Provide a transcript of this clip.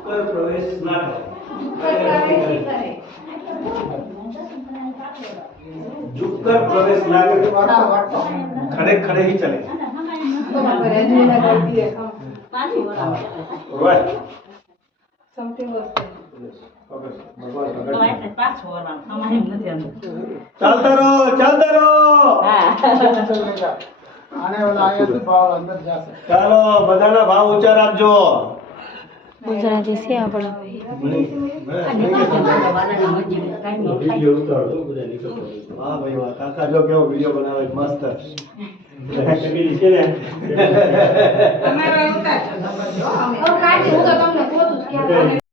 વગર प्रवेश ना झुककर प्रवेश ना करे खड़े खड़े ही चले चलता रहो आने वाला आया तो भाव अंदर जा सकता ચાલો બધાના ભાવ ઊંચા રાખજો ગુજરાતી છે આપણો વાહ ભાઈ વાહ કાકા જો કેવો વિડિયો બનાવે છે, મસ્ત અમારો ઉતાર છો તમે. હવે કાઢી હું તો તમને પોતું જ ક્યાં